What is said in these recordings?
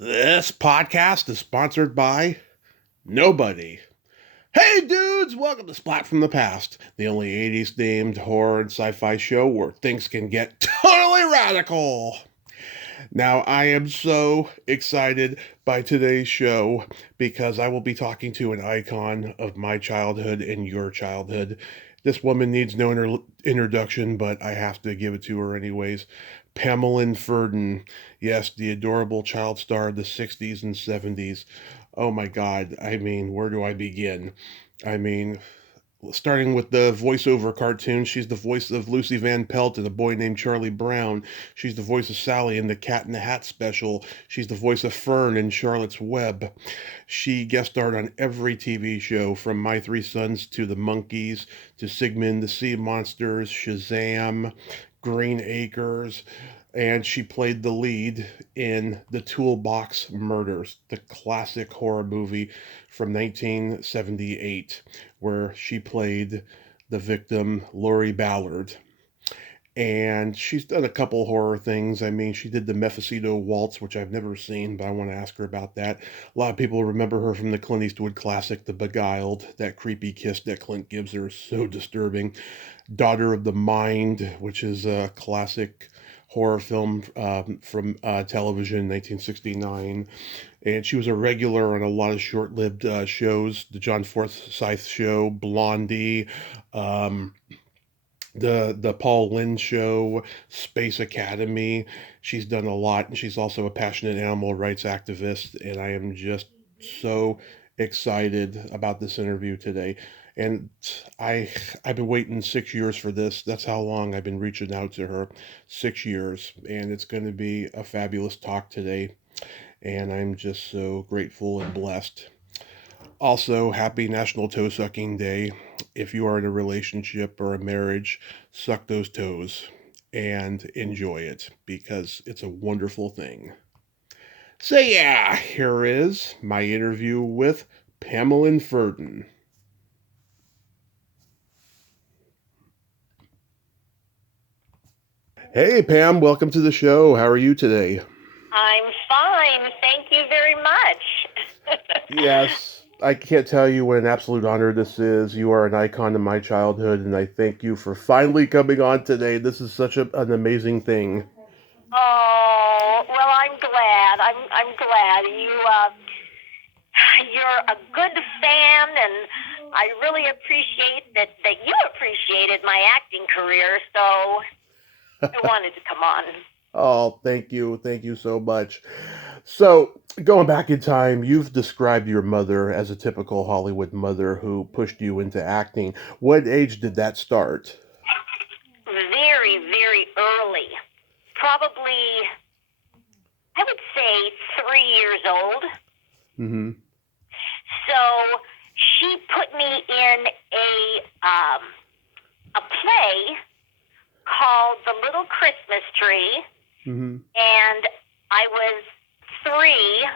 This podcast is sponsored by nobody. Hey dudes, welcome to Splat from the Past, the only 80s themed horror and sci-fi show where things can get totally radical. Now, I am so excited by today's show because I will be talking to an icon of my childhood and your childhood. This woman needs no introduction, but I have to give it to her anyways. Pamelyn Ferdin. Yes, the adorable child star of the 60s and 70s. Oh my God. I mean, where do I begin? I mean, starting with the voiceover cartoon, she's the voice of Lucy Van Pelt and a boy named Charlie Brown. She's the voice of Sally in the Cat in the Hat special. She's the voice of Fern in Charlotte's Web. She guest starred on every TV show from My Three Sons to the Monkees to Sigmund the Sea Monsters, Shazam, Green Acres, and she played the lead in the Toolbox Murders, the classic horror movie from 1978, where she played the victim, Laurie Ballard. And she's done a couple horror things. I mean, she did the Mephisto Waltz, which I've never seen, but I want to ask her about that. A lot of people remember her from the Clint Eastwood classic, The Beguiled. That creepy kiss that Clint gives her is so disturbing. Daughter of the Mind, which is a classic horror film from television in 1969. And she was a regular on a lot of short-lived shows. The John Forsythe Show, Blondie, um, the Paul Lynde Show, Space Academy. She's done a lot, and she's also a passionate animal rights activist. And I am just so excited about this interview today. And I've been waiting 6 years for this. That's how long I've been reaching out to her. 6 years, and it's going to be a fabulous talk today. And I'm just so grateful and blessed. Also, happy National Toe Sucking Day. If you are in a relationship or a marriage, suck those toes and enjoy it because it's a wonderful thing. So, yeah, here is my interview with Pamelyn Ferdin. Hey, Pam, welcome to the show. How are you today? I'm fine. Thank you very much. Yes, I can't tell you what an absolute honor this is. You are an icon in my childhood, and I thank you for finally coming on today. This is such an amazing thing. Oh, well, I'm glad. I'm glad you're a good fan, and I really appreciate that you appreciated my acting career. So I wanted to come on. Oh, thank you. Thank you so much. So, going back in time, you've described your mother as a typical Hollywood mother who pushed you into acting. What age did that start? Very, very early. Probably, I would say 3 years old. Mm-hmm. So she put me in a play called The Little Christmas Tree, Mm-hmm. and I was three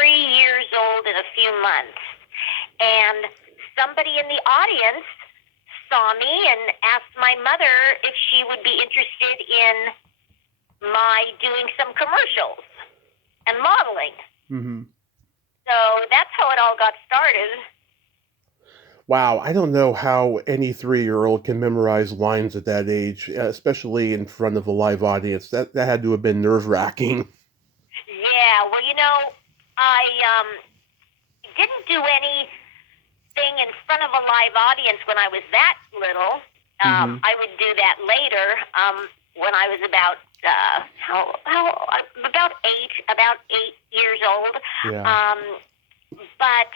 years old in a few months. And somebody in the audience saw me and asked my mother if she would be interested in my doing some commercials and modeling. Mm-hmm. So that's how it all got started. Wow, I don't know how any 3-year-old can memorize lines at that age, especially in front of a live audience. That had to have been nerve-wracking. Yeah, well, I didn't do anything in front of a live audience when I was that little. Mm-hmm. I would do that later when I was about about 8 years old. Yeah. But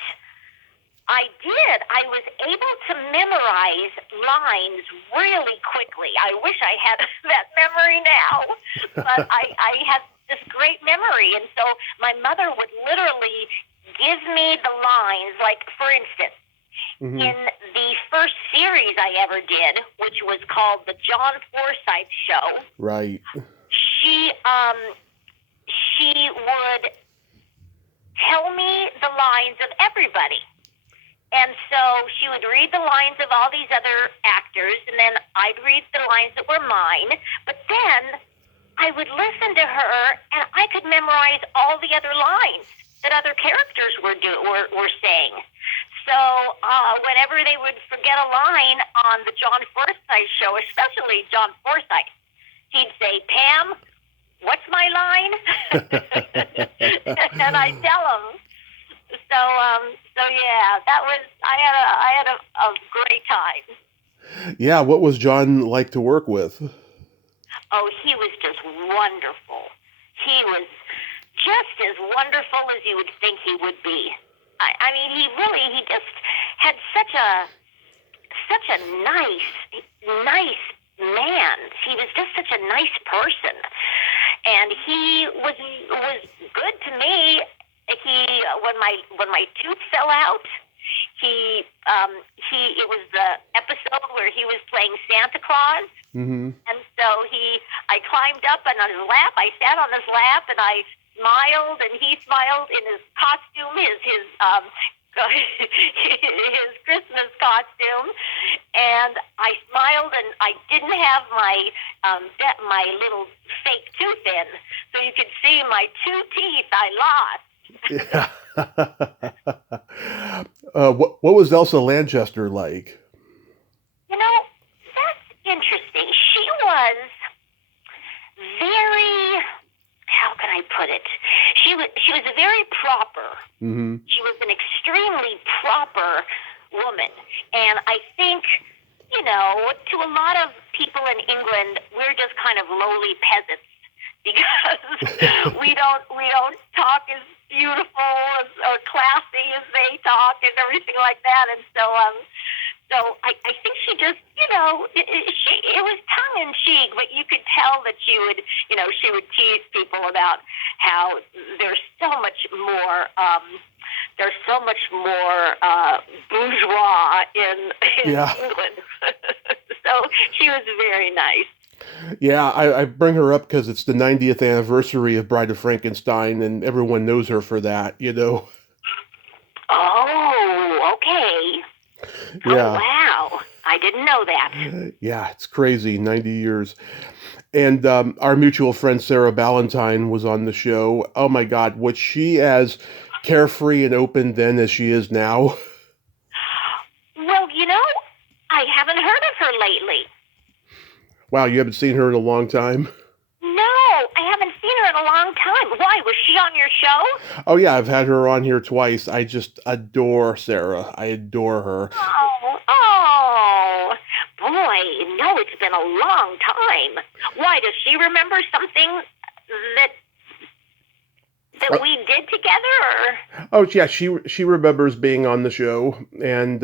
I did. I was able to memorize lines really quickly. I wish I had that memory now, but I had this great memory. And so my mother would literally give me the lines, like, for instance, Mm-hmm. in the first series I ever did, which was called The John Forsythe Show, Right. she would tell me the lines of everybody. And so she would read the lines of all these other actors, and then I'd read the lines that were mine. But then I would listen to her, and I could memorize all the other lines that other characters were saying. So whenever they would forget a line on the John Forsythe show, especially John Forsythe, he'd say, "Pam, what's my line?" And I'd tell him. So yeah, I had a great time. Yeah, what was John like to work with? Oh, he was just wonderful. He was just as wonderful as you would think he would be. I mean, he just had such a nice man. He was just such a nice person, and he was good to me. When my tooth fell out, it was the episode where he was playing Santa Claus. Mm-hmm. And so I climbed up on his lap. I sat on his lap, and I smiled, and he smiled in his costume, his his Christmas costume, and I smiled, and I didn't have my little fake tooth in, so you could see my 2 teeth I lost. Yeah. What was Elsa Lanchester like? You know, that's interesting. She was very, how can I put it? She was very proper. Mm-hmm. She was an extremely proper woman. And I think, to a lot of people in England, we're just kind of lowly peasants because we don't talk as beautiful or classy as they talk and everything like that. And so I think she just, it was tongue in cheek, but you could tell that she would tease people about how there's so much more bourgeois in England. So she was very nice. Yeah, I bring her up because it's the 90th anniversary of Bride of Frankenstein, and everyone knows her for that, Oh, okay. Yeah. Oh, wow. I didn't know that. Yeah, it's crazy, 90 years. And our mutual friend Sarah Ballantyne was on the show. Oh my God, was she as carefree and open then as she is now? Well, I haven't heard of her lately. Wow, you haven't seen her in a long time? No, I haven't seen her in a long time. Why? Was she on your show? Oh yeah, I've had her on here twice. I just adore Sarah. I adore her. Oh, boy, no, it's been a long time. Why, does she remember something that we did together? Or? Oh yeah, she remembers being on the show, and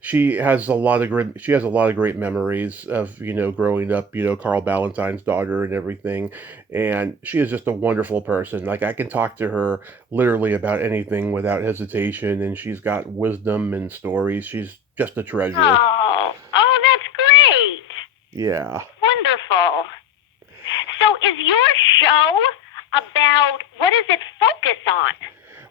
she has a lot of great memories of growing up, Carl Ballantyne's daughter and everything, and she is just a wonderful person. Like I can talk to her literally about anything without hesitation, and she's got wisdom and stories. She's just a treasure. Oh, that's great. Yeah. Wonderful. So is your show about, what does it focus on?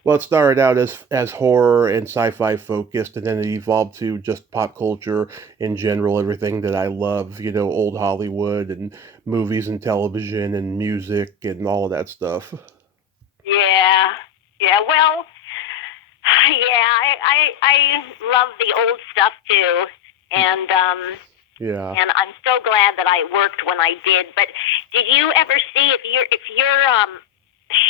Well, it started out as horror and sci-fi focused, and then it evolved to just pop culture in general, everything that I love, old Hollywood and movies and television and music and all of that stuff. Yeah. Well, I love the old stuff too, and yeah. And I'm so glad that I worked when I did. But did you ever see, if your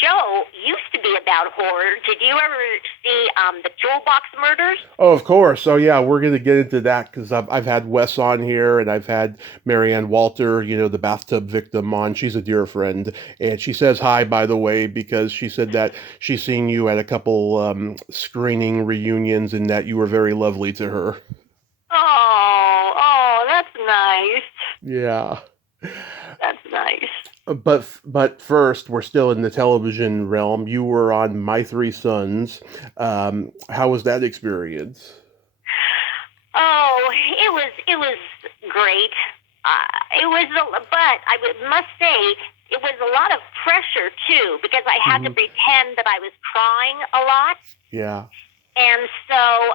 show used to be about horror, did you ever see the Toolbox Murders? Oh, of course. Oh, yeah, we're going to get into that because I've had Wes on here, and I've had Marianne Walter, the bathtub victim, on. She's a dear friend, and she says hi, by the way, because she said that she's seen you at a couple screening reunions and that you were very lovely to her. Oh, that's nice. Yeah. That's nice. But first, we're still in the television realm. You were on My Three Sons. How was that experience? Oh, it was great. But I must say, it was a lot of pressure too, because I had to pretend that I was crying a lot. Yeah. And so,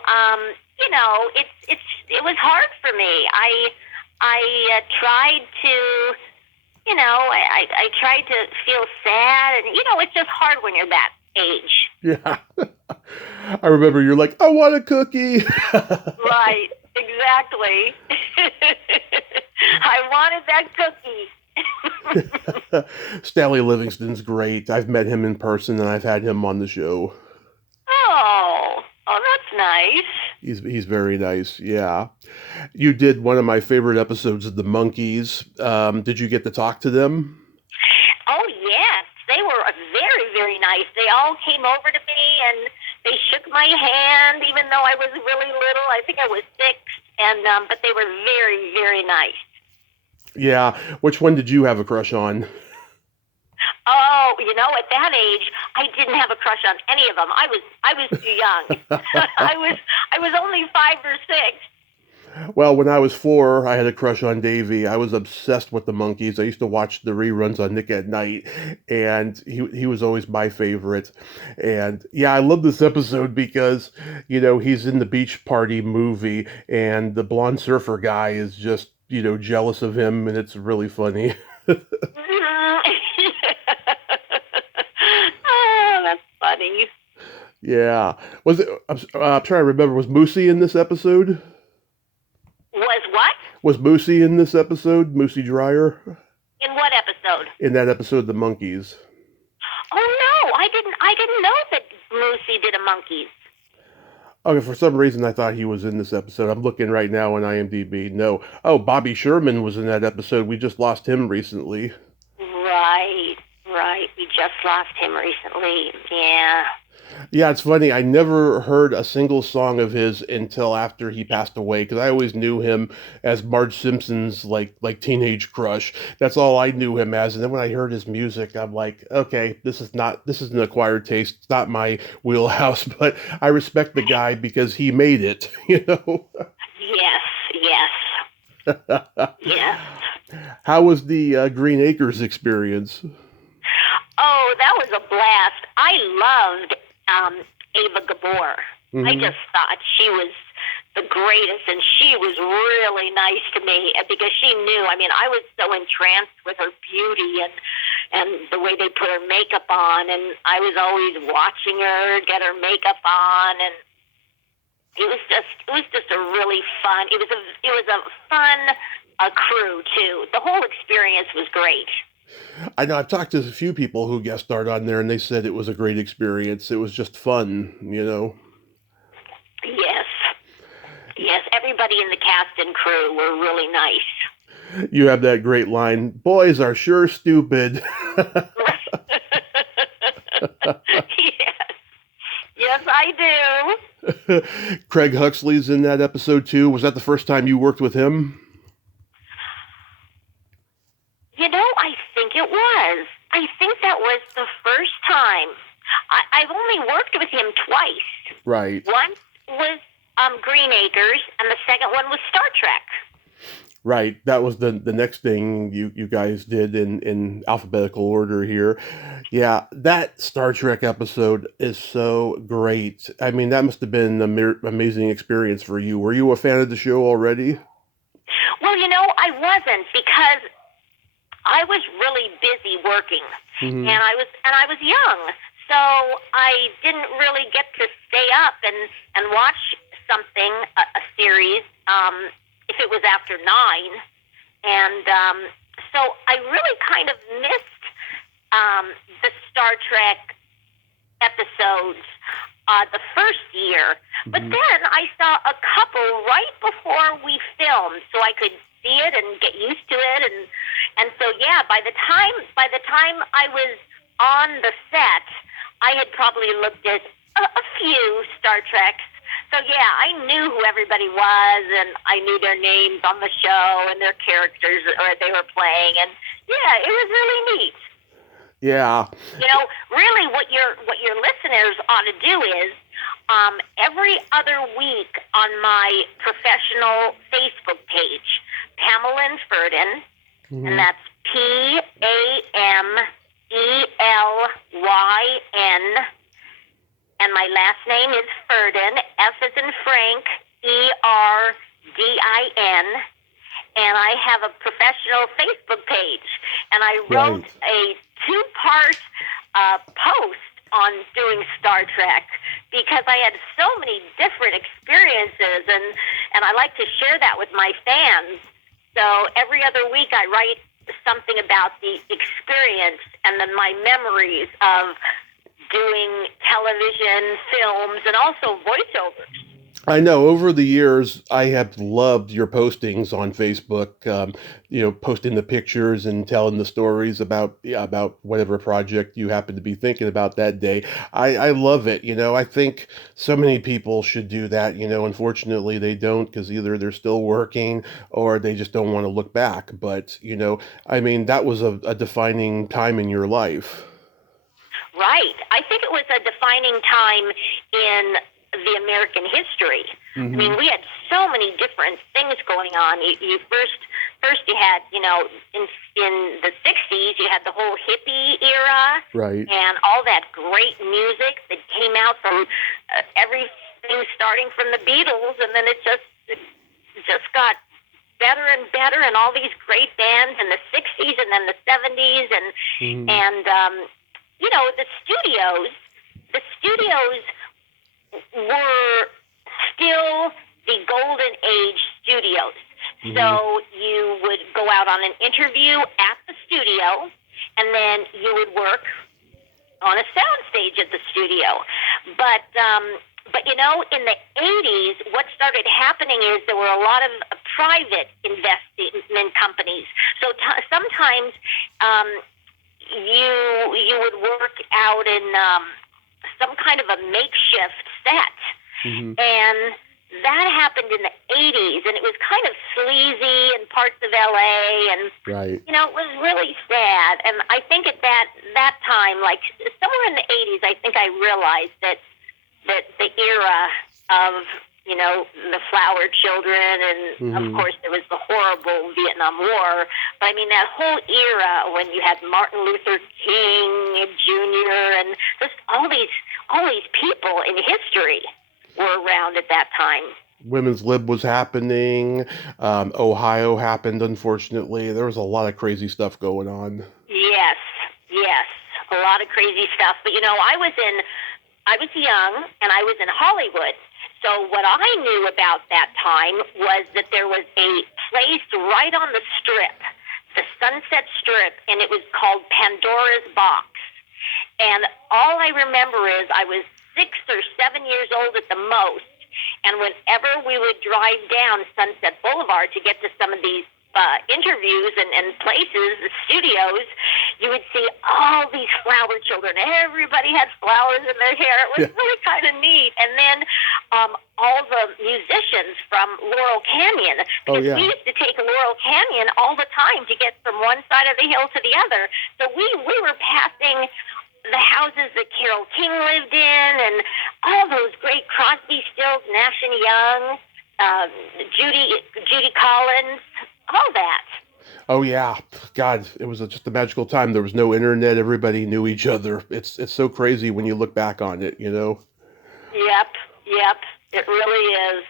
it was hard for me. I tried to, I tried to feel sad, and it's just hard when you're that age. Yeah. I remember you're like, I want a cookie. Right, exactly. I wanted that cookie. Stanley Livingston's great. I've met him in person and I've had him on the show. Oh, that's nice. He's very nice. Yeah. You did one of my favorite episodes of the Monkees. Did you get to talk to them? Oh, yes. They were very, very nice. They all came over to me and they shook my hand, even though I was really little. I think I was 6, but they were very, very nice. Yeah. Which one did you have a crush on? Oh, at that age, I didn't have a crush on any of them. I was too young. I was only 5 or 6. Well, when I was 4, I had a crush on Davy. I was obsessed with the Monkees. I used to watch the reruns on Nick at Night, and he was always my favorite. And yeah, I love this episode because, he's in the beach party movie, and the blonde surfer guy is just, jealous of him, and it's really funny. Oh, that's funny. Yeah. Was it? I'm trying to remember. Was Moosey in this episode? Was what? Was Moosey in this episode? Moosey Dryer? In what episode? In that episode, The Monkees. Oh no, I didn't know that Moosey did a Monkees. Okay, for some reason I thought he was in this episode. I'm looking right now on IMDb. No. Oh, Bobby Sherman was in that episode. We just lost him recently. Right. We just lost him recently. Yeah. Yeah, it's funny. I never heard a single song of his until after he passed away, because I always knew him as Marge Simpson's like teenage crush. That's all I knew him as. And then when I heard his music, I'm like, okay, this is an acquired taste. It's not my wheelhouse, but I respect the guy because he made it. Yes. Yes. How was the Green Acres experience? Oh, that was a blast. I loved Ava Gabor. Mm-hmm. I just thought she was the greatest, and she was really nice to me because she knew. I mean, I was so entranced with her beauty and the way they put her makeup on, and I was always watching her get her makeup on, and it was just a really fun. It was a fun crew too. The whole experience was great. I know I've talked to a few people who guest starred on there, and they said it was a great experience. It was just fun, Yes, everybody in the cast and crew were really nice. You have that great line, "Boys are sure stupid." Yes, I do. Craig Huxley's in that episode too. Was that the first time you worked with him? I think it was. I think that was the first time. I've only worked with him twice. Right. Once was Green Acres, and the second one was Star Trek. Right. That was the next thing you guys did in alphabetical order here. Yeah, that Star Trek episode is so great. I mean, that must have been an amazing experience for you. Were you a fan of the show already? Well, I wasn't, because I was really busy working, mm-hmm. and I was young, so I didn't really get to stay up and watch something, a series, if it was after 9, and so I really kind of missed the Star Trek episodes the first year, but mm-hmm. then I saw a couple right before we filmed, so I could see it and get used to it, and so yeah, by the time I was on the set, I had probably looked at a few Star Treks. So yeah, I knew who everybody was, and I knew their names on the show and their characters or they were playing, and yeah, it was really neat. Yeah. Really, what your listeners ought to do is every other week on my professional Facebook page, Pamelyn Ferdin, mm-hmm. and that's PAMELYN, and my last name is Ferdin, F as in Frank, ERDIN, and I have a professional Facebook page, and I wrote Right. a 2-part post on doing Star Trek because I had so many different experiences, and I like to share that with my fans. So every other week I write something about the experience and then my memories of doing television, films, and also voiceovers. I know over the years I have loved your postings on Facebook, posting the pictures and telling the stories about about whatever project you happen to be thinking about that day. I love it. I think so many people should do that. Unfortunately they don't because either they're still working or they just don't want to look back. But, I mean, that was a defining time in your life. Right. I think it was a defining time in the American history. I Hmm. mean, we had so many different things going on. You first you had, in the 60s, you had the whole hippie era Right. and all that great music that came out from everything starting from the Beatles, and then it just got better and better, and all these great bands in the 60s and then the 70s, Hmm. and the studios were still the golden age studios. Hmm. So you would go out on an interview at the studio, and then you would work on a soundstage at the studio. But in the 80s, what started happening is there were a lot of private investment companies. So sometimes you would work out in some kind of a makeshift set, Hmm. and that happened in the 80s, and it was kind of sleazy in parts of LA, and Right. it was really sad. And I think at that time, like somewhere in the 80s, I think I realized that the era of the flower children, and of Hmm. course there was the horrible Vietnam War. But I mean that whole era when you had Martin Luther King Jr. and just all these people in history were around at that time. Women's lib was happening. Ohio happened, unfortunately. There was a lot of crazy stuff going on. Yes, yes, a lot of crazy stuff. But I was young and I was in Hollywood. So what I knew about that time was that there was a place right on the Strip, the Sunset Strip, and it was called Pandora's Box. And all I remember is I was 6 or 7 years old at the most. And whenever we would drive down Sunset Boulevard to get to some of these interviews and places, the studios, you would see all these flower children. Everybody had flowers in their hair. It was Yeah. really kind of neat. And then all the musicians from Laurel Canyon, Oh, because we yeah. used to take Laurel Canyon all the time to get from one side of the hill to the other. So we were passing the houses that Carole King lived in, and all those great Crosby, Stills, Nash and Young, Judy Collins, all that. Oh, yeah. God, it was just a magical time. There was no internet. Everybody knew each other. It's so crazy when you look back on it. Yep, yep. It really is.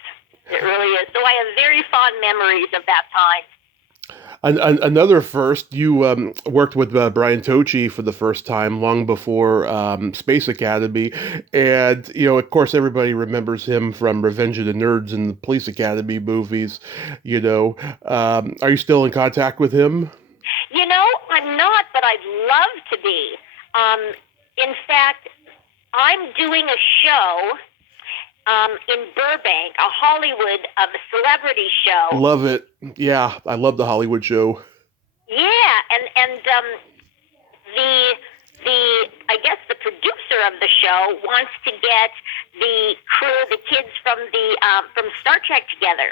It really is. So I have very fond memories of that time. Another first, you worked with Brian Tochi for the first time, long before Space Academy, and of course, everybody remembers him from Revenge of the Nerds and the Police Academy movies. Are you still in contact with him? I'm not, but I'd love to be. In fact, I'm doing a show in Burbank, a Hollywood celebrity show. Love it. Yeah, I love the Hollywood show. Yeah, and the I guess the producer of the show wants to get the crew, the kids from Star Trek together.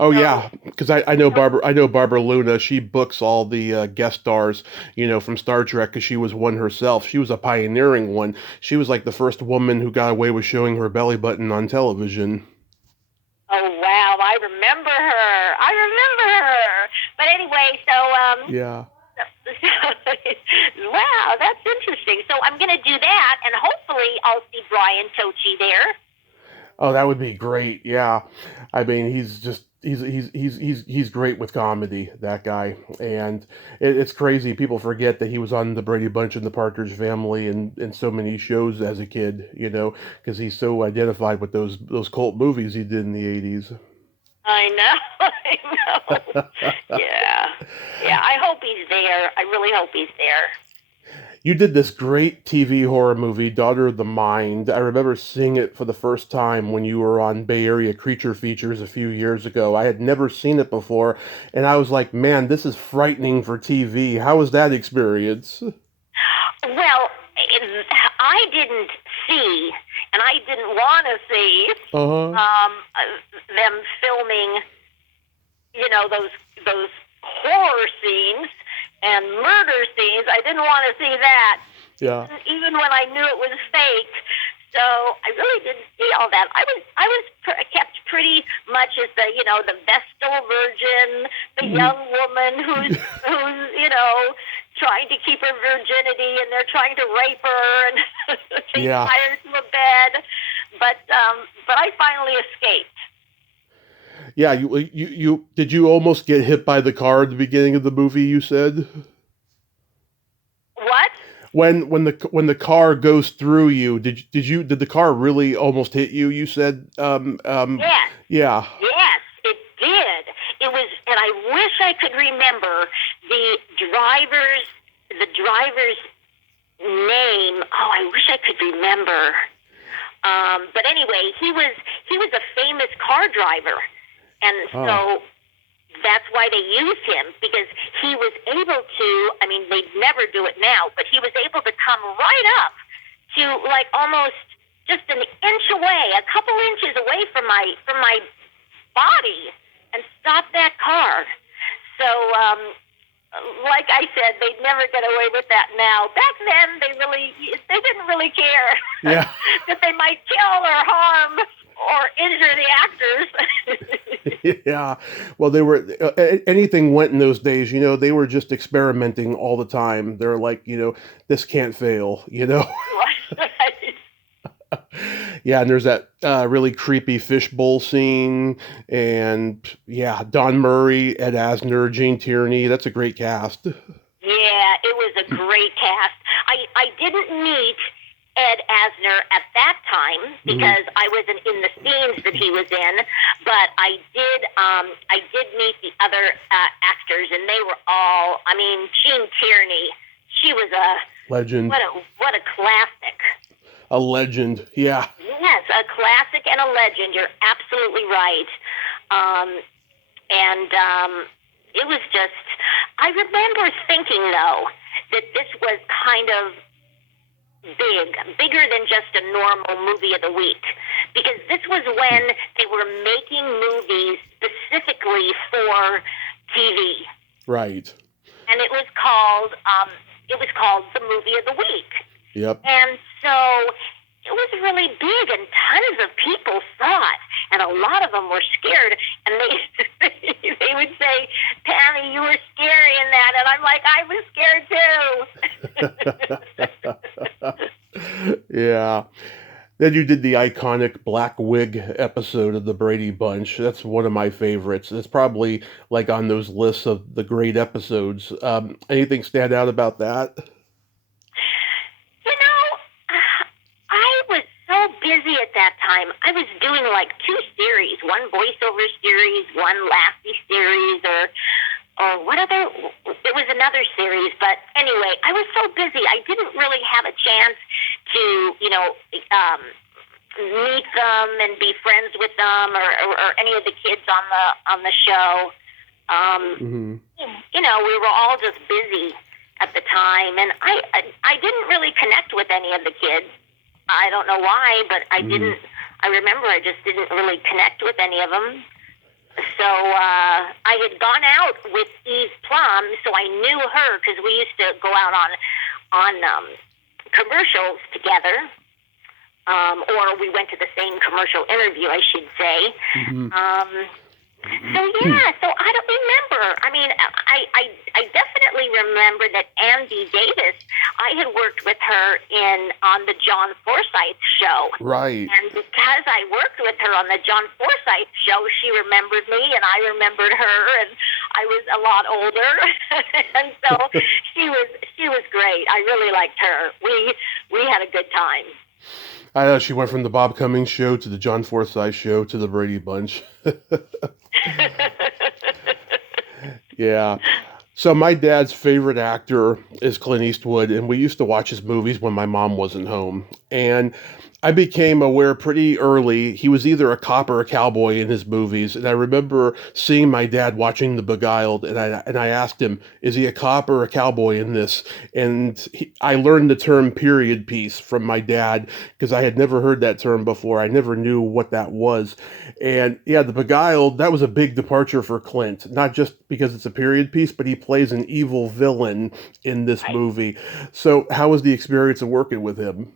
Oh So yeah, because I know Barbara Luna. She books all the guest stars, from Star Trek because she was one herself. She was a pioneering one. She was like the first woman who got away with showing her belly button on television. oh wow, I remember her. I remember her. But anyway, so Yeah. wow, that's interesting. So I'm going to do that, and hopefully I'll see Brian Tochi there. Oh, that would be great. Yeah. I mean, he's just he's great with comedy, that guy, and it's crazy. People forget that he was on the Brady Bunch and the Partridge Family and so many shows as a kid, because he's so identified with those cult movies he did in the 80s. I know, I know. Yeah, yeah. I hope he's there. I really hope he's there. You did this great TV horror movie, Daughter of the Mind. I remember seeing it for the first time when you were on Bay Area Creature Features a few years ago. I had never seen it before, and I was like, man, this is frightening for TV. How was that experience? Well, I didn't see, and I didn't want to see them filming, those horror scenes and murder scenes. I didn't want to see that. Yeah. Even when I knew it was fake. So I really didn't see all that. I was kept pretty much as the Vestal Virgin, the young woman who's trying to keep her virginity, and they're trying to rape her and tie her to a bed. But I finally escaped. Yeah, you did you almost get hit by the car at the beginning of the movie, you said? What? When the car goes through you, did the car really almost hit you? You said Yes. Yeah. Yes, it did. It was, and I wish I could remember the driver's name. Oh, I wish I could remember. But anyway, he was a famous car driver. And so that's why they used him, because he was able to, they'd never do it now, but he was able to come right up to like almost just an inch away, a couple inches away from my body and stop that car. So, like I said, they'd never get away with that now. Back then, they didn't really care that they might kill or harm or injure the actors. Yeah. Well, they were anything went in those days. They were just experimenting all the time. They're like, this can't fail. Right. Yeah, and there's that really creepy fishbowl scene, and Don Murray, Ed Asner, Gene Tierney. That's a great cast. Yeah, it was a great cast. I didn't meet Ed Asner at that time because I wasn't in the scenes that he was in, but I did meet the other actors, and they were all. Gene Tierney, she was a legend. What a classic. A legend, yeah. Yes, a classic and a legend. You're absolutely right. It was just. I remember thinking though that this was kind of bigger than just a normal movie of the week, because this was when they were making movies specifically for TV. Right. And it was called the movie of the week. Yep. And so it was really big, and tons of people saw it, and a lot of them were scared, and they would say, "Pammy, you were scary in that," and I'm like, "I was scared too." Yeah. Then you did the iconic Black Wig episode of the Brady Bunch. That's one of my favorites. It's probably like on those lists of the great episodes. Anything stand out about that? I was so busy at that time. I was doing like 2 series, one voiceover series, one Lassie series, or what other, it was another series. But anyway, I was so busy. I didn't really have a chance to, meet them and be friends with them or any of the kids on the show. We were all just busy at the time, and I didn't really connect with any of the kids. I don't know why, but I didn't. I remember I just didn't really connect with any of them. So I had gone out with Eve Plum, so I knew her because we used to go out on commercials together, or we went to the same commercial interview, I should say. So I don't remember. I mean, I definitely remember that Andy Davis. I had worked with her on the John Forsythe show. Right. And because I worked with her on the John Forsythe show, she remembered me, and I remembered her, and I was a lot older, and so she was great. I really liked her. We had a good time. I know she went from the Bob Cummings show to the John Forsythe show to the Brady Bunch. Yeah. So my dad's favorite actor is Clint Eastwood, and we used to watch his movies when my mom wasn't home. And I became aware pretty early he was either a cop or a cowboy in his movies. And I remember seeing my dad watching The Beguiled, and I asked him, "Is he a cop or a cowboy in this?" And I learned the term period piece from my dad because I had never heard that term before. I never knew what that was. And yeah, The Beguiled, that was a big departure for Clint, not just because it's a period piece, but he plays an evil villain in this movie. So how was the experience of working with him?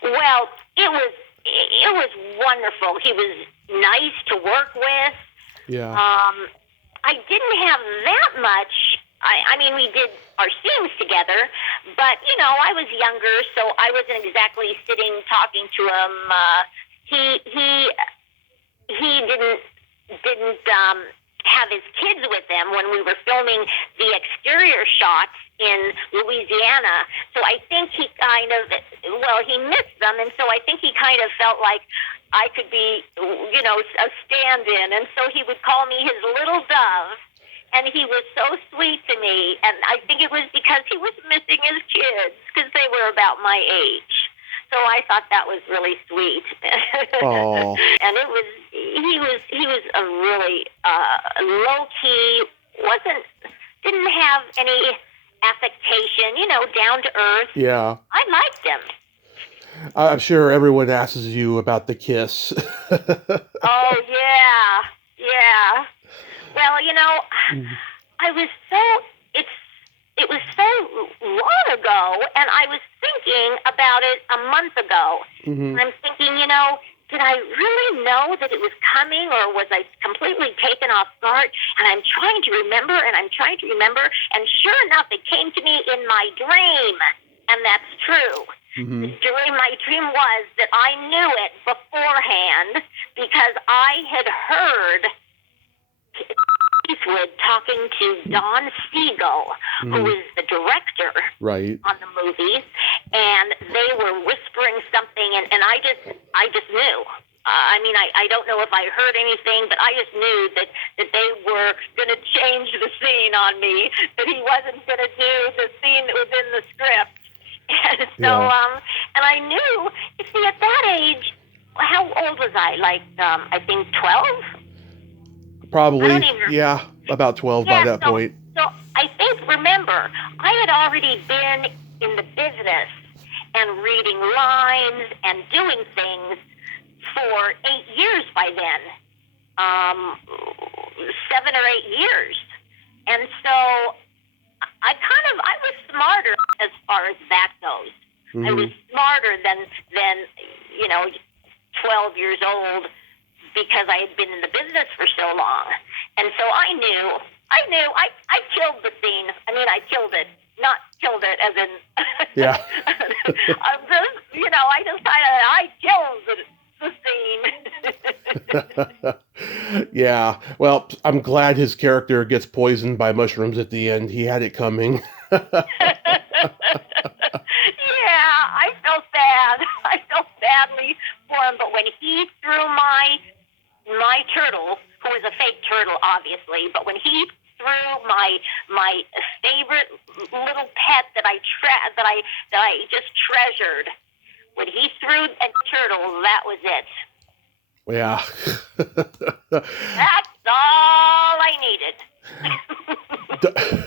Well, it was wonderful. He was nice to work with. Yeah. I didn't have that much. I mean, we did our scenes together, but I was younger, so I wasn't exactly sitting talking to him. He didn't have his kids with him when we were filming the exterior shots in Louisiana. So I think he he missed them, and so I think he kind of felt like I could be, a stand-in, and so he would call me his little dove, and he was so sweet to me, and I think it was because he was missing his kids, because they were about my age. So I thought that was really sweet. Oh. And he was a really low key, didn't have any affectation, down to earth. Yeah. I liked him. I'm sure everyone asks you about the kiss. Oh yeah. Well, it was so long ago, and I was thinking about it a month ago. Mm-hmm. And I'm thinking, did I really know that it was coming, or was I completely taken off guard? And I'm trying to remember, and sure enough, it came to me in my dream, and that's true. Mm-hmm. My dream was that I knew it beforehand because I had heard Eastwood talking to Don Siegel, who is the director on the movie, and they were whispering something, and I just knew. I don't know if I heard anything, but I just knew that they were going to change the scene on me, that he wasn't going to do the scene that was in the script. And so, and I knew, you see, at that age, how old was I? Like, I think 12? Probably, yeah, about 12 by that point. So I think, remember, I had already been in the business and reading lines and doing things for 8 years by then, 7 or 8 years. And so I was smarter as far as that goes. Mm-hmm. I was smarter than 12 years old, because I had been in the business for so long. And so I knew I killed the scene. I mean, I killed it. Not killed it as in, yeah. I killed the scene. Yeah. Well, I'm glad his character gets poisoned by mushrooms at the end. He had it coming. Yeah, I felt bad. I felt badly for him, but when he threw my turtle, who was a fake turtle, obviously, but when he threw my favorite little pet that I just treasured, when he threw a turtle, that was it. Yeah. That's all I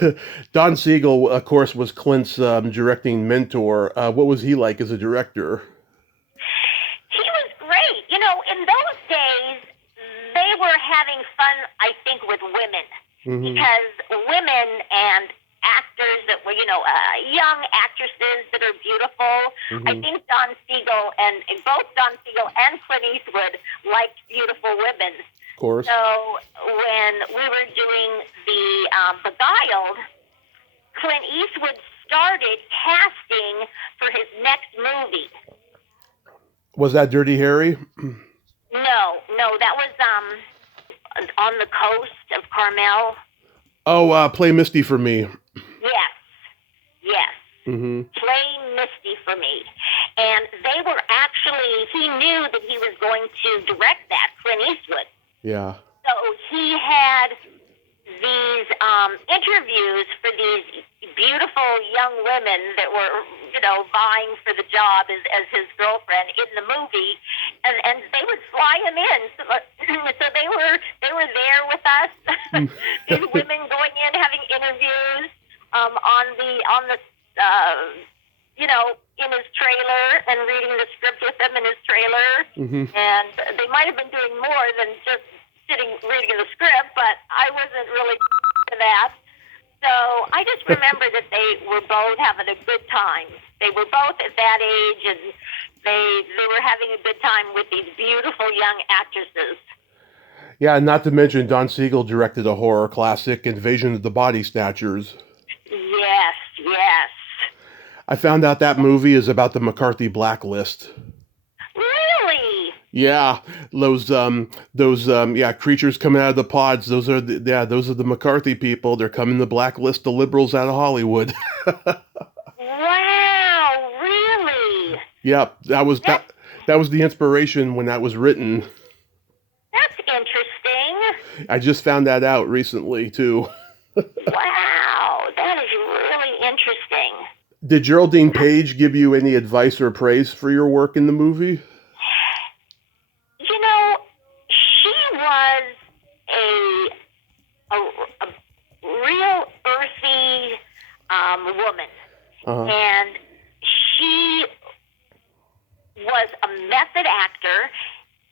needed. Don Siegel, of course, was Clint's directing mentor. What was he like as a director? He was great. In those days, they were having fun, I think, with women. Mm-hmm. Because women and actors that were, young actresses that are beautiful. Mm-hmm. I think both Don Siegel and Clint Eastwood liked beautiful women. Of course. So when we were doing the Beguiled, Clint Eastwood started casting for his next movie. Was that Dirty Harry? No, that was on the coast of Carmel. Oh, Play Misty for Me. Yes. Mm-hmm. Play Misty for Me. And they were actually, he knew that he was going to direct that, Clint Eastwood. Yeah. So he had these interviews for these beautiful young women that were, vying for the job as his girlfriend in the movie, and they would fly him in. So they were there with us. These women going in having interviews in his trailer and reading the script with him in his trailer. Mm-hmm. And they might have been doing more than just reading the script, but I wasn't really to that. So I just remember that they were both having a good time. They were both at that age, and they were having a good time with these beautiful young actresses. Yeah, not to mention Don Siegel directed a horror classic, Invasion of the Body Snatchers. Yes. I found out that movie is about the McCarthy blacklist. Really? Yeah, those creatures coming out of the pods. Those are the McCarthy people. They're coming to blacklist the liberals out of Hollywood. Wow, really? Yep, that was the inspiration when that was written. That's interesting. I just found that out recently too. Wow, that is really interesting. Did Geraldine Page give you any advice or praise for your work in the movie? She was a real earthy woman. Uh-huh. And she was a method actor,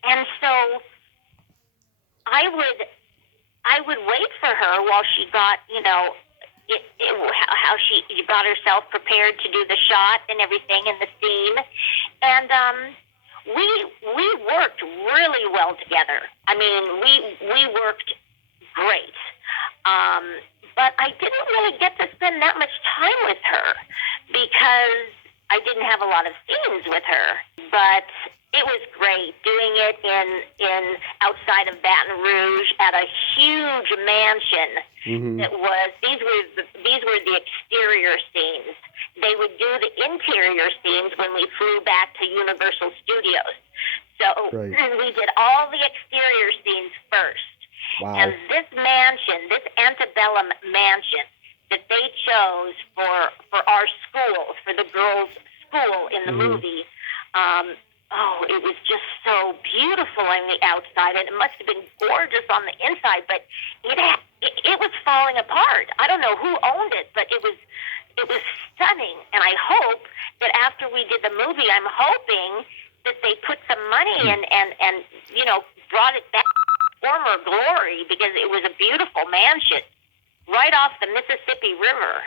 and so I would wait for her while she got, how she got herself prepared to do the shot and everything in the scene, and we worked really well together. I mean, we worked great. But I didn't really get to spend that much time with her because I didn't have a lot of scenes with her. But it was great doing it in outside of Baton Rouge at a huge mansion. Mm-hmm. These were the exterior scenes. They would do the interior scenes when we flew back to Universal Studios. So Right. We did all the exterior scenes first. Wow. And this mansion, this antebellum mansion that they chose for our school, for the girls' school in the movie, it was just so beautiful on the outside, and it must have been gorgeous on the inside, but it was falling apart. I don't know who owned it, but it was stunning. And I hope that after we did the movie, I'm hoping that they put some money and brought it back to former glory, because it was a beautiful mansion right off the Mississippi River.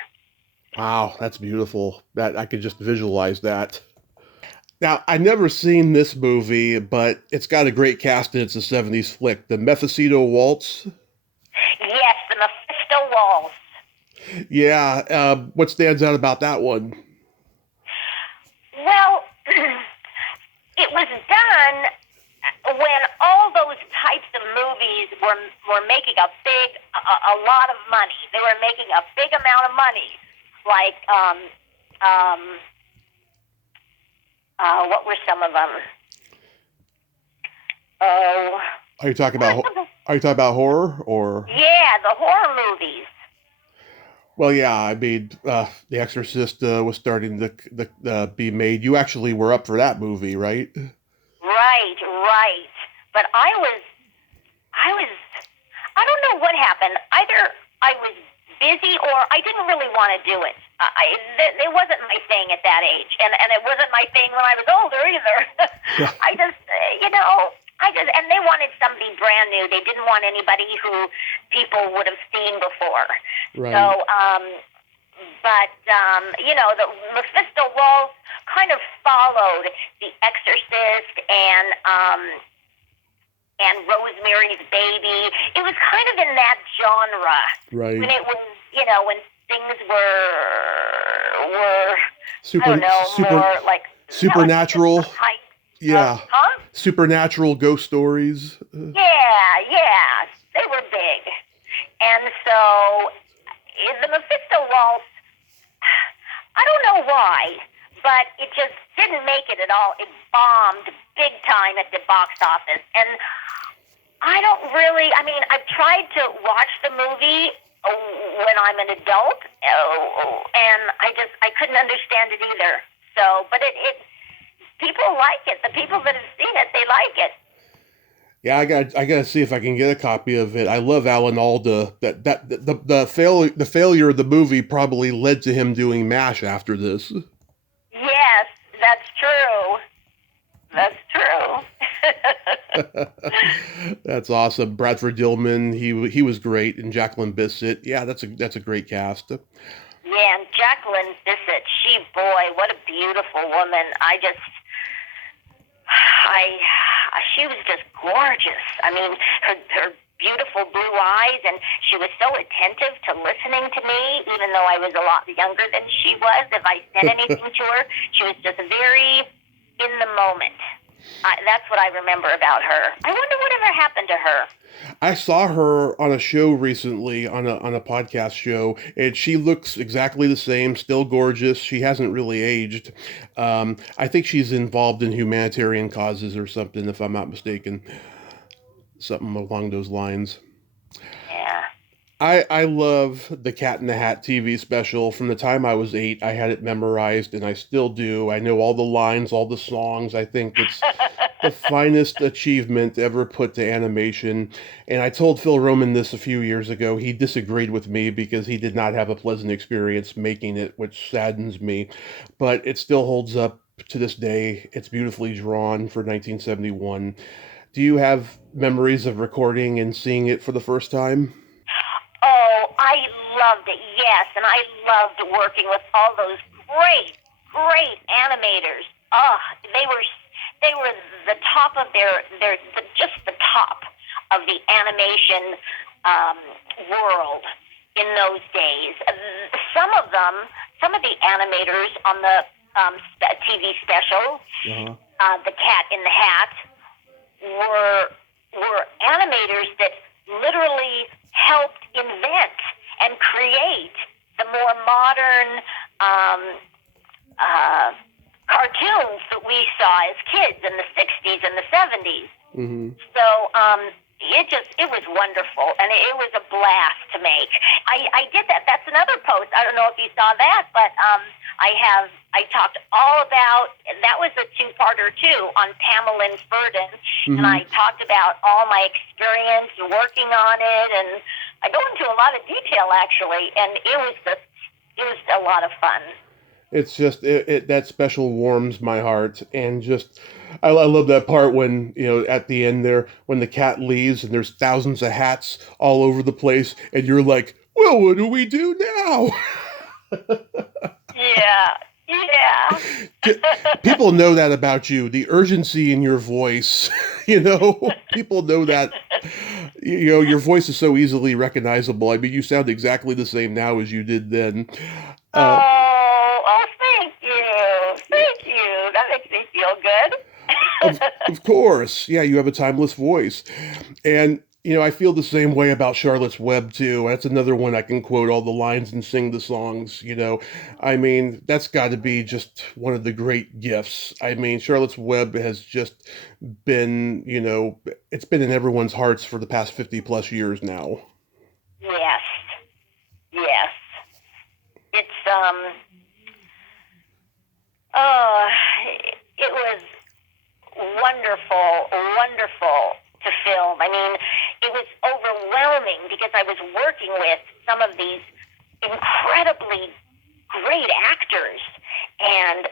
Wow, that's beautiful. That I could just visualize that. Now, I've never seen this movie, but it's got a great cast and it's a 70s flick. The Mephisto Waltz. Yes, the Mephisto Waltz. Yeah, what stands out about that one? Well, it was done when all those types of movies were making a lot of money. They were making a big amount of money. Like, what were some of them? Oh. Are you talking about horror or? Yeah, the horror movies. Well, yeah, I mean, The Exorcist was starting to be made. You actually were up for that movie, right? Right. But I don't know what happened. Either I was busy or I didn't really want to do it. It wasn't my thing at that age, and it wasn't my thing when I was older either. Yeah. And they wanted somebody brand new. They didn't want anybody who people would have seen before. Right. So, the Mephisto Waltz kind of followed The Exorcist and and Rosemary's Baby. It was kind of in that genre. Right. When it was, when things were super, I don't know, more like supernatural. Type yeah. Huh? Supernatural ghost stories. Yeah. They were big. And so the Mephisto Waltz, I don't know why, but it just didn't make it at all. It bombed big time at the box office. And I've tried to watch the movie when I'm an adult, and I couldn't understand it either. So, but it people like it. The people that have seen it, they like it. Yeah, I got to see if I can get a copy of it. I love Alan Alda. The failure of the movie probably led to him doing MASH after this. Yes, that's true. That's true. That's awesome. Bradford Dillman, he was great, and Jacqueline Bisset. Yeah, that's a great cast. Yeah, and Jacqueline Bisset, boy, what a beautiful woman. She was just gorgeous. I mean, her beautiful blue eyes, and she was so attentive to listening to me, even though I was a lot younger than she was. If I said anything to her, she was just very in the moment. That's what I remember about her. I wonder whatever happened to her. I saw her on a show recently, on a podcast show, and she looks exactly the same, still gorgeous. She hasn't really aged. I think she's involved in humanitarian causes or something, if I'm not mistaken. Something along those lines. Yeah. I love the Cat in the Hat TV special. From the time I was 8, I had it memorized, and I still do. I know all the lines, all the songs. I think it's the finest achievement ever put to animation. And I told Phil Roman this a few years ago. He disagreed with me because he did not have a pleasant experience making it, which saddens me. But it still holds up to this day. It's beautifully drawn for 1971. Do you have memories of recording and seeing it for the first time? Oh, I loved it, yes, and I loved working with all those great animators. Oh, they were the top of just the top of the animation world in those days. Some of the animators on the TV special, The Cat in the Hat, were animators that literally helped invent and create the more modern cartoons that we saw as kids in the 60s and the 70s. Mm-hmm. So it was wonderful, and it was a blast to make. I did that. That's another post. I don't know if you saw that, but I talked all about, and that was a 2-parter too, on Pamelyn Ferdin, mm-hmm. and I talked about all my experience working on it, and I go into a lot of detail actually, and it was a lot of fun. It's just that special warms my heart, and just I love that part when, at the end there, when the cat leaves and there's thousands of hats all over the place, and you're like, well, what do we do now? Yeah. People know that about you, the urgency in your voice. People know that. Your voice is so easily recognizable. I mean, you sound exactly the same now as you did then. Thank you. That makes me feel good. Of course. Yeah, you have a timeless voice. And, I feel the same way about Charlotte's Web, too. That's another one I can quote all the lines and sing the songs, I mean, that's got to be just one of the great gifts. I mean, Charlotte's Web has just been, it's been in everyone's hearts for the past 50 plus years now. Yes. It's, it was wonderful to film. I mean, it was overwhelming because I was working with some of these incredibly great actors, and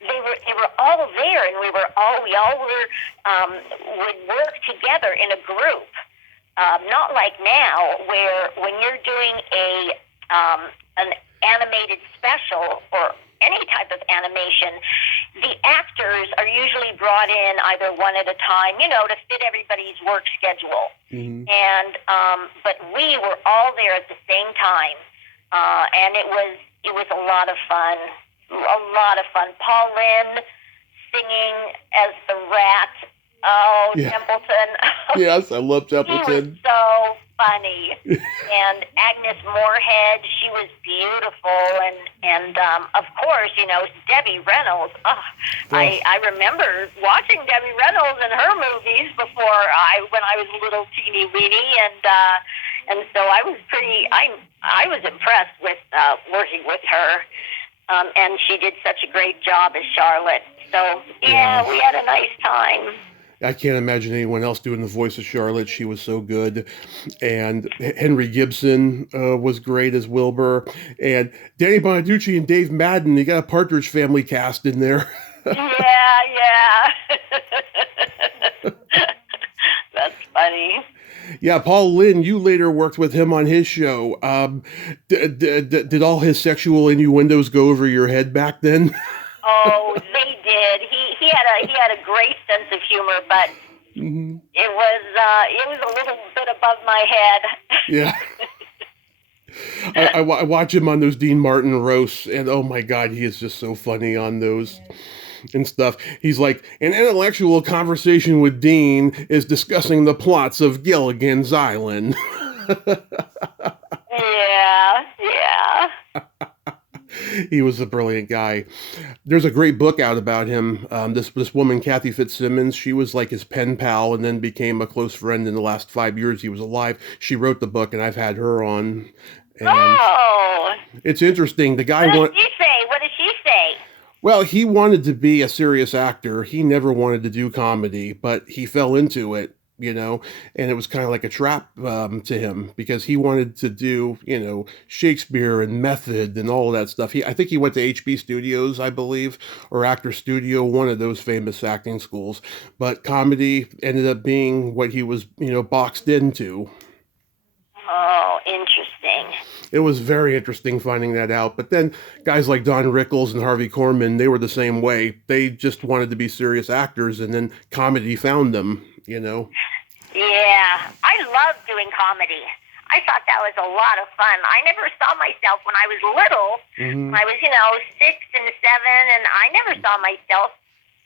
they were all there, and we all would work together in a group. Not like now, where when you're doing an animated special or any type of animation, the actors are usually brought in either one at a time, to fit everybody's work schedule. Mm-hmm. And but we were all there at the same time, and it was a lot of fun. A lot of fun. Pamelyn singing as the rat. Oh, yeah. Templeton. Yes, I love He Templeton. was so funny. And Agnes Moorehead, she was beautiful. And of course, Debbie Reynolds. I remember watching Debbie Reynolds in her movies when I was a little teeny weeny, and so I was impressed with working with her. And she did such a great job as Charlotte. So, yeah, we had a nice time. I can't imagine anyone else doing the voice of Charlotte. She was so good. And Henry Gibson was great as Wilbur. And Danny Bonaducci and Dave Madden, you got a Partridge Family cast in there. Yeah. That's funny. Yeah, Paul Lynde, you later worked with him on his show. Did all his sexual innuendos go over your head back then? Oh, they did. He had a great sense of humor, but mm-hmm. it was a little bit above my head. Yeah. I watch him on those Dean Martin roasts, and oh my God, he is just so funny on those and stuff. He's like, an intellectual conversation with Dean is discussing the plots of Gilligan's Island. Yeah. He was a brilliant guy. There's a great book out about him. This woman, Kathy Fitzsimmons, she was like his pen pal and then became a close friend in the last 5 years he was alive. She wrote the book, and I've had her on. And it's interesting. The guy What did she say? Well, he wanted to be a serious actor. He never wanted to do comedy, but he fell into it, and it was kind of like a trap to him because he wanted to do, Shakespeare and method and all of that stuff. I think he went to HB Studios, I believe, or Actor Studio, one of those famous acting schools. But comedy ended up being what he was, boxed into. Oh, interesting. It was very interesting finding that out. But then guys like Don Rickles and Harvey Korman, they were the same way. They just wanted to be serious actors, and then comedy found them, Yeah, I love doing comedy. I thought that was a lot of fun. I never saw myself when I was little, mm-hmm. when I was, 6 and 7, and I never saw myself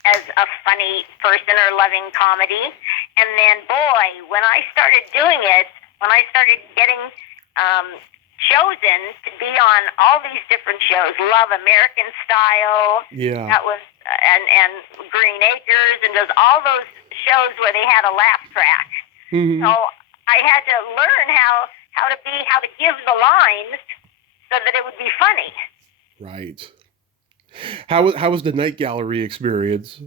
as a funny person or loving comedy. And then, boy, when I started doing it, when I started getting chosen to be on all these different shows, Love American Style, that was, and Green Acres, and all those shows where they had a laugh track. Mm-hmm. So I had to learn how to give the lines so that it would be funny. Right. How was the night gallery experience?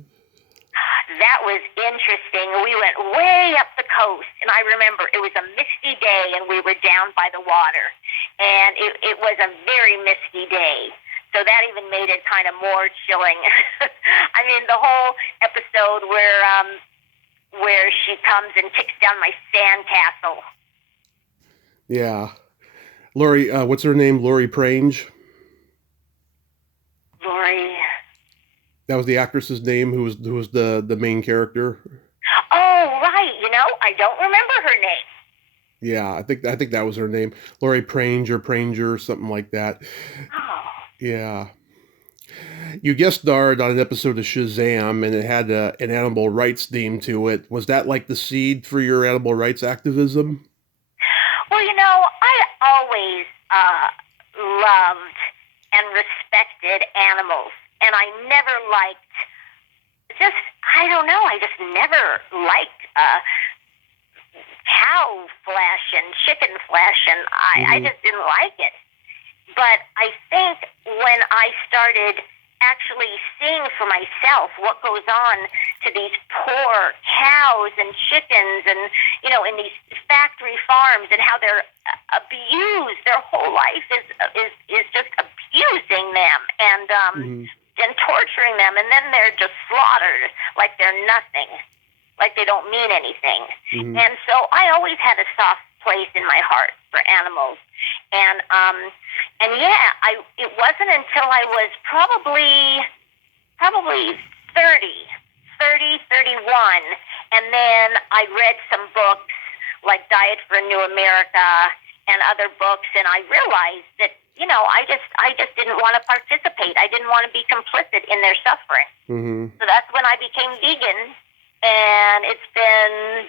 That was interesting. We went way up the coast, and I remember it was a misty day, and we were down by the water, and it was a very misty day. So that even made it kind of more chilling. I mean, the whole episode where she comes and kicks down my sandcastle. Yeah. Laurie, what's her name? Laurie Prange? Laurie. That was the actress's name who was the main character. Oh, right. I don't remember her name. Yeah, I think that was her name. Laurie Prange or Pranger, something like that. Oh. Yeah. You guest starred on an episode of Shazam, and it had an animal rights theme to it. Was that like the seed for your animal rights activism? Well, I always loved and respected animals. And I never liked, I just never liked cow flesh and chicken flesh, and I just didn't like it. But I think when I started actually seeing for myself what goes on to these poor cows and chickens and, in these factory farms and how they're abused, their whole life is just abusing them and torturing them, and then they're just slaughtered like they're nothing, like they don't mean anything. Mm-hmm. And so I always had a soft place in my heart for animals. And it wasn't until I was probably 30 And then I read some books like Diet for a New America and other books, and I realized that, I just didn't want to participate. I didn't want to be complicit in their suffering. Mm-hmm. So that's when I became vegan, and it's been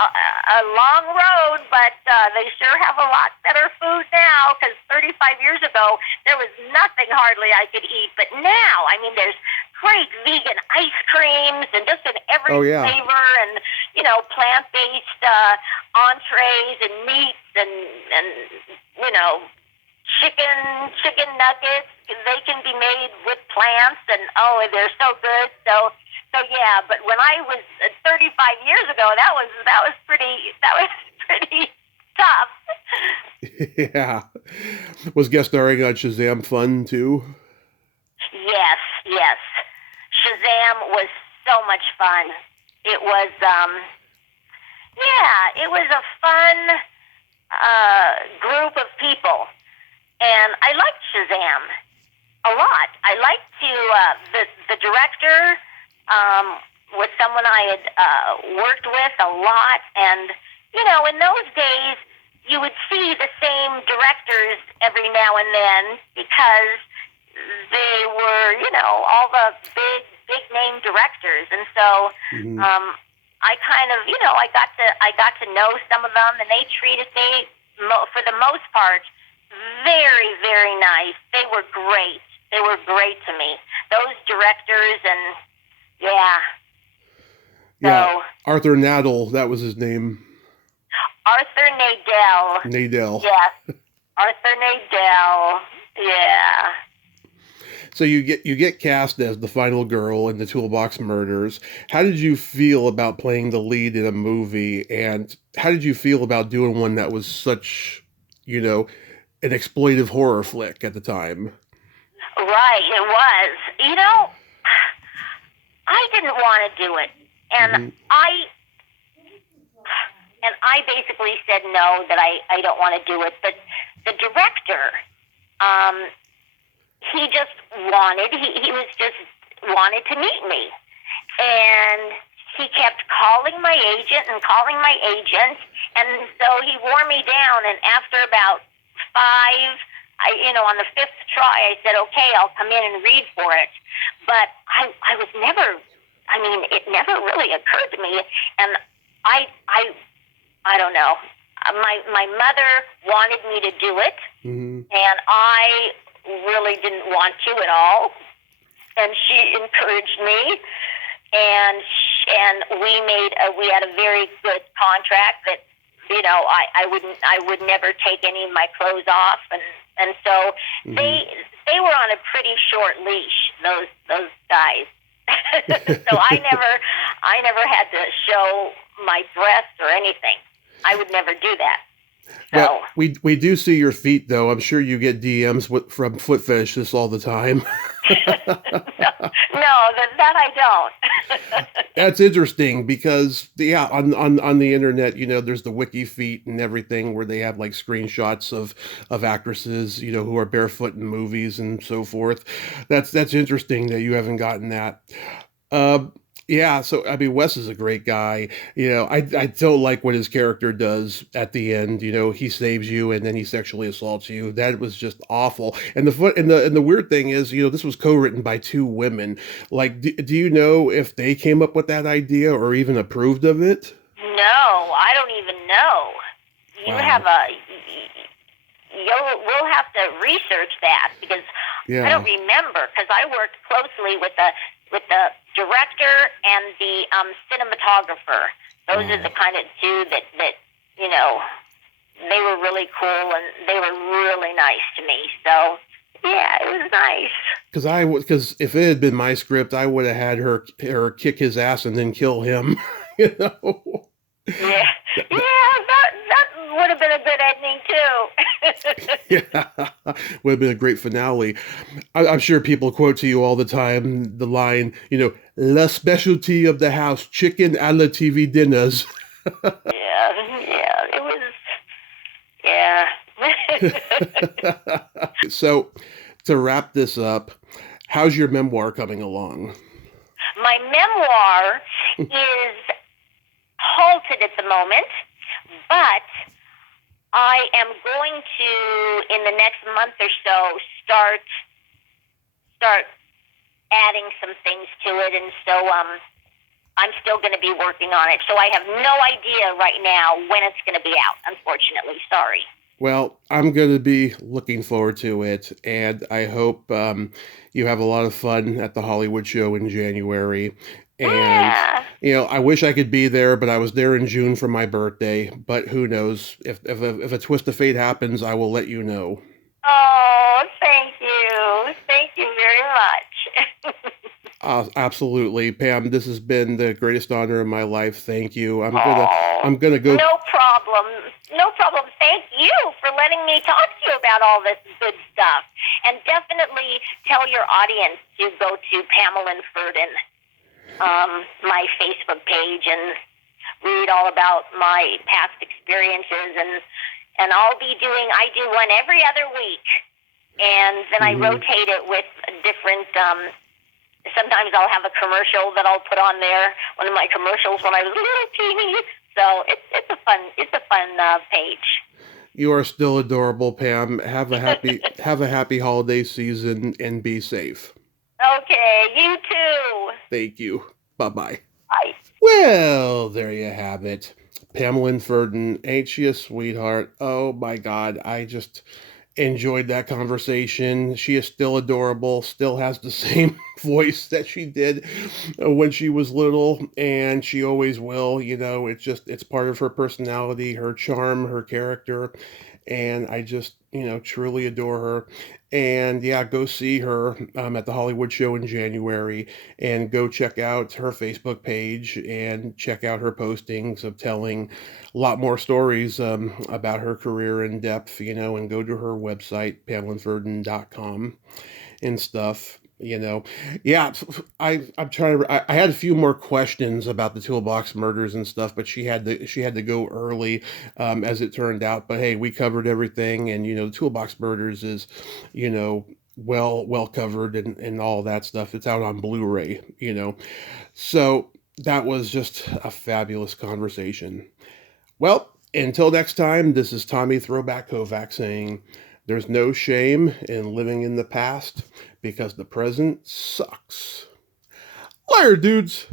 a long road, but they sure have a lot better food now, because 35 years ago, there was nothing hardly I could eat. But now, there's great vegan ice creams and just in every flavor, and, plant-based entrees and meats and chicken nuggets. They can be made with plants, and, they're so good. So yeah, but when I was 35 years ago, that was pretty tough. Yeah. Was guest starring on Shazam fun too? Yes. Shazam was so much fun. It was it was a fun group of people, and I liked Shazam a lot. I liked the director. Was someone I had worked with a lot, and in those days you would see the same directors every now and then, because they were all the big name directors, and so I kind of I got to know some of them, and they treated me for the most part very, very nice. They were great. They were great to me, those directors. And yeah, Arthur Nadel, that was his name. Arthur Nadel. Yes, Arthur Nadel. Yeah. So you get cast as the final girl in the Toolbox Murders. How did you feel about playing the lead in a movie, and how did you feel about doing one that was such, an exploitive horror flick at the time? Right, it was. I didn't want to do it, and I basically said no, that I don't want to do it. But the director, he just wanted to meet me, and he kept calling my agent, and so he wore me down. And after about 5, on the 5th try, I said, okay, I'll come in and read for it. But I was never, it never really occurred to me. And I don't know. My mother wanted me to do it, and I really didn't want to at all. And she encouraged me, and we had a very good contract that, I would never take any of my clothes off, and so they were on a pretty short leash, those guys. So I never had to show my breasts or anything. I would never do that. So well, we do see your feet, though. I'm sure you get DMs from foot fetishists all the time. No, that I don't. That's interesting because, on the internet, there's the wiki feet and everything where they have like screenshots of actresses, who are barefoot in movies and so forth. That's interesting that you haven't gotten that. Yeah, so Wes is a great guy. I don't like what his character does at the end. He saves you and then he sexually assaults you. That was just awful. And the weird thing is, this was co-written by 2 women. Like, do you know if they came up with that idea or even approved of it? No, I don't even know. We'll have to research that, because I don't remember, because I worked closely with the director and the cinematographer. Those are the kind of 2 that they were really cool, and they were really nice to me. So yeah, it was nice. Because if it had been my script, I would have had her kick his ass and then kill him. Yeah, that would have been a good ending too. Yeah, would have been a great finale. I'm sure people quote to you all the time the line, la specialty of the house, chicken à la TV dinners. It was, So, to wrap this up, how's your memoir coming along? My memoir is halted at the moment, but I am going to, in the next month or so, start adding some things to it, and so I'm still going to be working on it. So I have no idea right now when it's going to be out, unfortunately. Sorry. Well, I'm going to be looking forward to it, and I hope you have a lot of fun at the Hollywood show in January. And, I wish I could be there, but I was there in June for my birthday. But who knows? If a twist of fate happens, I will let you know. Oh, thank you. Thank you very much. Absolutely, Pam. This has been the greatest honor of my life. Thank you. I'm gonna go. No problem. No problem. Thank you for letting me talk to you about all this good stuff. And definitely tell your audience to go to Pamelyn Ferdin, my Facebook page, and read all about my past experiences. And I do one every other week. And then I rotate it with different, sometimes I'll have a commercial that I'll put on there, one of my commercials when I was a little teeny. So it's a fun page. You are still adorable, Pam. Have a happy holiday season and be safe. Okay, you too. Thank you. Bye-bye. Bye. Well, there you have it. Pamelyn Ferdin, ain't she a sweetheart? Oh my God, I just enjoyed that conversation. She is still adorable, still has the same voice that she did when she was little, and she always will. It's part of her personality, her charm, her character, and I just, truly adore her. And yeah, go see her at the Hollywood show in January, and go check out her Facebook page and check out her postings of telling a lot more stories about her career in depth, and go to her website, PamelynFerdin.com and stuff. Yeah, I'm trying to. I had a few more questions about the Toolbox Murders and stuff, but she had to go early, as it turned out. But hey, we covered everything, and the Toolbox Murders is, well covered and all that stuff. It's out on Blu-ray, so that was just a fabulous conversation. Well, until next time, this is Tommy Throwback Kovac saying, there's no shame in living in the past, because the present sucks. Later, dudes.